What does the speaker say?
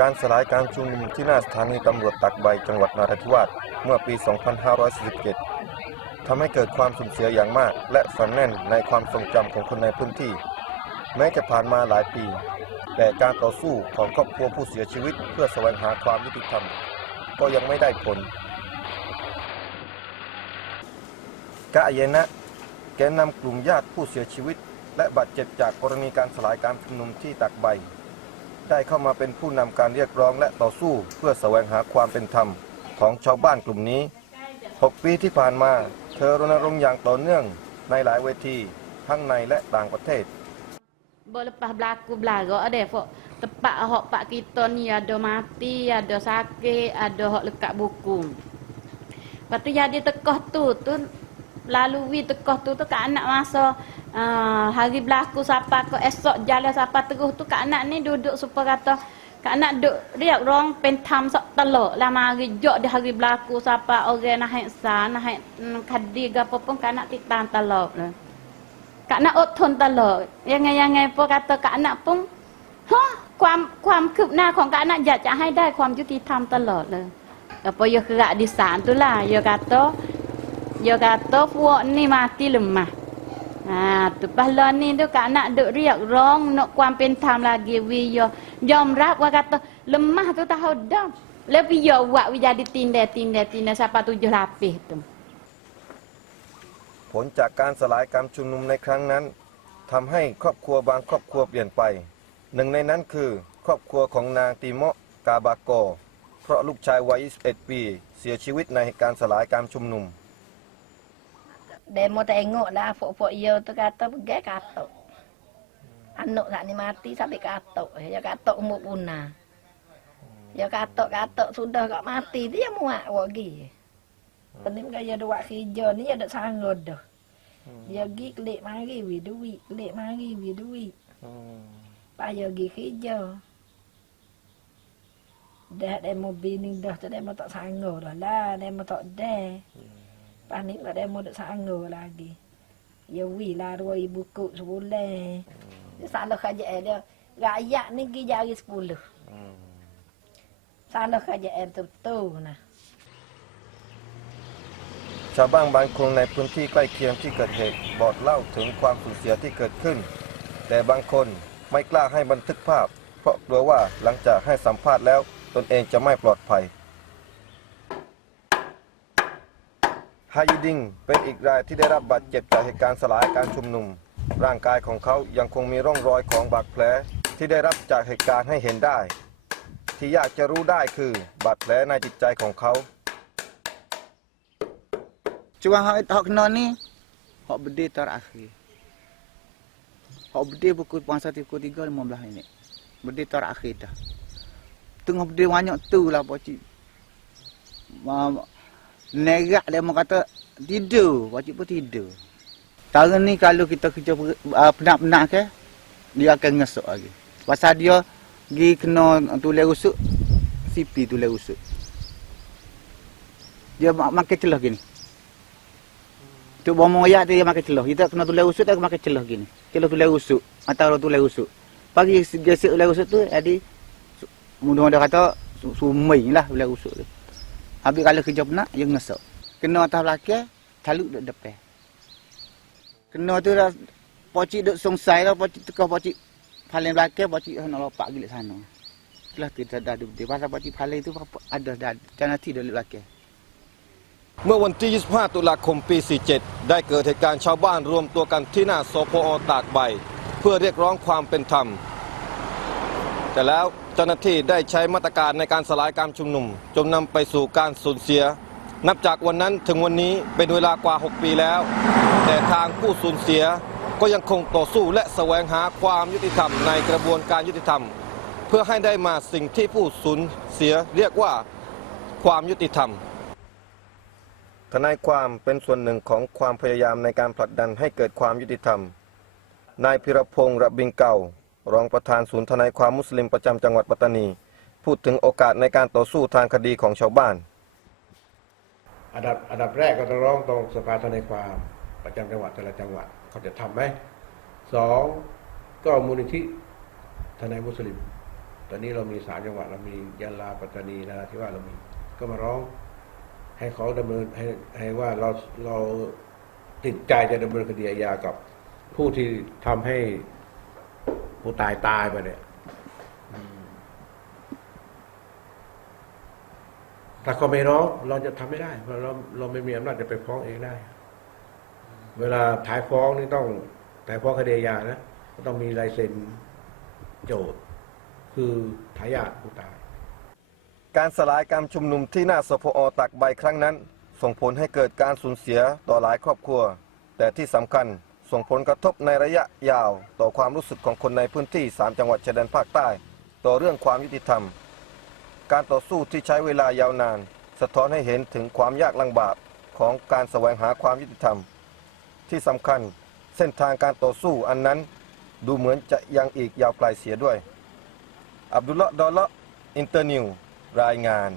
การสลายการชุมนุมที่หน้าสถานีตำรวจตากใบจังหวัดนราธิวาสเมื่อปี 2547 ทำให้เกิดความสูญเสียอย่างมากและฝังแน่นในความทรงจำของคนในพื้นที่แม้จะผ่านมาหลายปีแต่การต่อสู้ของครอบครัวผู้เสียชีวิตเพื่อแสวงหาความยุติธรรมก็ยังไม่ได้ผลกะเยนะแกนนำกลุ่มญาติผู้เสียชีวิตและบาดเจ็บจากกรณีการสลายการชุมนุมที่ตากใบได้เข้ามาเป็นผู้นำการเรียกร้องและต่อสู้เพื่อแสวงหาความเป็นธรรมของชาวบ้านกลุ่มนี้ 6 ปีที่ผ่านมาเธอรณรงค์อย่างต่อเนื่องในหลายเวทีทั้งในและต่างประเทศ Lepas berlaku belara ada tempat hak pak kita ni ada mati, ada sakit, ada hak lekat buku. Lepas tu jadi tekah tu lalui tekah tu kat anak masa hari berlaku siapa ke esok jalan siapa terus tu kat anak ni duduk supaya kata kat anak duk riak rong pentam sok telok lah mari jok di hari berlaku siapa orang nak heksa nak kadi ke apa pun kat anak titan telok lah. Kak nak อดทนตลอดยังไงพวกกาตกะนักปุ้งความคืบหน้าของกะนักอยากจะให้ได้ความยุติธรรมตลอดเลยแต่พอยกระดิสานตุลายกาโตพวกนี่มาที่ลมตุปะลนี่ดูกะนักเดือดเรียกร้องนกความเป็นธรรมลากีวิยอมรับว่ากาโตลมมาตุตาหดดแล้ววิโยวะวิจาดิตินเดสapa 7 lapis tuผลจากการสลายการชุมนุมในครั้งนั้นทำให้ครอบครัวบางครอบครัวเปลี่ยนไปหนึ่งในนั้นคือครอบครัวของนางติโมะกาบาโกเพราะลูกชายวัย 21 ปีเสียชีวิตในการสลายการชุมนุม Demo tengok lah pok-pok ia tu kata pergi katok. Anak tak ni mati sampai katok. Ya katok umur punah. Ya katok sudah kak mati dia muak lagi. Pening kaya dua kerja ni ada sangat dah. Dia pergi kelik mari wi duit, kelik mari wi duit. Payah pergi kerja. Dah demo bini dah tu demo tak sanggup lah, demo tak dah. Panik lah demo tak sanggup lagi. Ya wi lah 2,000 kut sebulan. Dia salah kerjaan dia. Rakyat ni pergi jari 10. Salah kerjaan betul nah. ชาวบ้านบางคนในพื้นที่ใกล้เคียงที่เกิดเหตุบอกเล่าถึงความสูญเสียที่เกิดขึ้นแต่บางคนไม่กล้าให้บันทึกภาพเพราะกลัวว่าหลังจากให้สัมภาษณ์แล้วตนเองจะไม่ปลอดภัยฮายิดิงเป็นอีกรายที่ได้รับบาดเจ็บจากเหตุการณ์สลายการชุมนุมร่างกายของเขายังคงมีร่องรอยของบาดแผลที่ได้รับจากเหตุการณ์ให้เห็นได้ที่อยากจะรู้ได้คือบาดแผลในจิตใจของเขาCuma hak kena ni hak berdeh terakhir. Hak berdeh pukul 3:15 minit. Berdeh terakhir dah. Tengah berdeh banyak tu lah pocik. Nerak dia kata tidur, pocik pun tidur. Tahun ni kalau kita kerja penat-penat ke dia akan ngesok lagi. Pasal dia pergi kena tulang rusuk, sipi tulang rusuk. Dia makan celah gini. Tu bomo yak dia makan celah. Kita kena tulang rusuk dia makan celah gini. Celah tulang rusuk atau tulang rusuk. Pagi gesek tulang rusuk tu jadi mudah dia kata sumai lah tulang rusuk tu. Habis kalau kerja penat dia ngesok. Kena atas belakang, taluk dek depan. Kena tu dah pocik duk songsai lah pocik tekah pocik paling belakang pocik nak lopak pergi sana. Itulah kita dah ada pasal pocik paling tu ada dah janati dah belakang. เมื่อวันที่ 25 ตุลาคม ปี 47 ได้เกิดเหตุการณ์ชาวบ้านรวมตัวกันที่หน้าสพอ.ตากใบเพื่อเรียกร้องความเป็นธรรมแต่แล้วเจ้าหน้าที่ได้ใช้มาตรการในการสลายการชุมนุมจนนำไปสู่การสูญเสียนับจากวันนั้นถึงวันนี้เป็นเวลากว่า 6 ปีแล้วแต่ทางผู้สูญเสียก็ยังคงต่อสู้และแสวงหาความยุติธรรมในกระบวนการยุติธรรมเพื่อให้ได้มาสิ่งที่ผู้สูญเสียเรียกว่าความยุติธรรมทนายความเป็นส่วนหนึ่งของความพยายามในการผลักดันให้เกิดความยุติธรรมนายพิรพงษ์ระบิงเก่ารองประธานศูนย์ทนายความมุสลิมประจำจังหวัดปัตตานีพูดถึงโอกาสในการต่อสู้ทางคดีของชาวบ้านอันดับแรกก็ต้องร้องตรงสภาทนายความประจำจังหวัดแต่ละจังหวัดเขาจะทำไหม 2. ก็มูลนิธิทนายมุสลิม ตอนนี้เรามี3 จังหวัดเรามียะลาปัตตานีนราธิวาสเรามีก็มาร้องให้เขาดำเนินให้ว่าเราติดใจจะดำเนินคดีอาญากับผู้ที่ทำให้ผู้ตายไปเนี่ยถ้าเขาไม่ร้องเราจะทำไม่ได้เพราะเราไม่มีอำนาจจะไปฟ้องเองได้ เวลาถ่ายฟ้องนี่ต้องถ่ายฟ้องคดีอาญานะต้องมีลายเซ็นโจทย์คือทายาทผู้ตาย การสลายการชุมนุมที่หน้าสพอตากใบครั้งนั้น ส่งผลให้เกิดการสูญเสียต่อหลายครอบครัว แต่ที่สำคัญส่งผลกระทบในระยะยาวต่อความรู้สึกของคนในพื้นที่3 จังหวัดชายแดนภาคใต้ต่อเรื่องความยุติธรรม การต่อสู้ที่ใช้เวลายาวนานสะท้อนให้เห็นถึงความยากลำบากของการแสวงหาความยุติธรรมที่สำคัญเส้นทางการต่อสู้อันนั้นดูเหมือนจะยังอีกยาวไกลเสียด้วยอับดุลละห์ ดอลละอินเตอร์นิวรายงาน